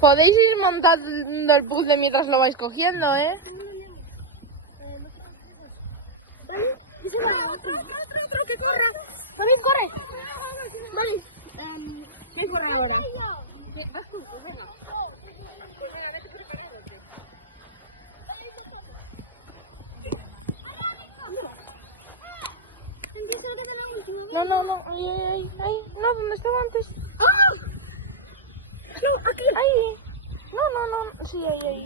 Podéis ir montando el puzzle mientras lo vais cogiendo, ¿eh? ¡Que corra! ¡David, corre! David, ¿qué corre ahora? No, no, no. Ahí. No, ¿dónde estaba antes? ¡Ah! No, aquí. Ahí. No. Sí, ahí.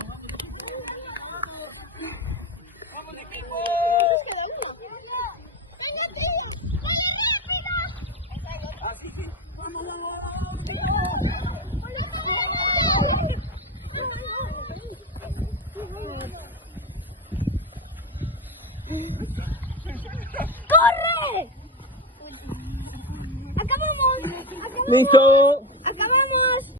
¡Vamos, equipo! ¡Corre! ¡Acabamos! ¡Listo!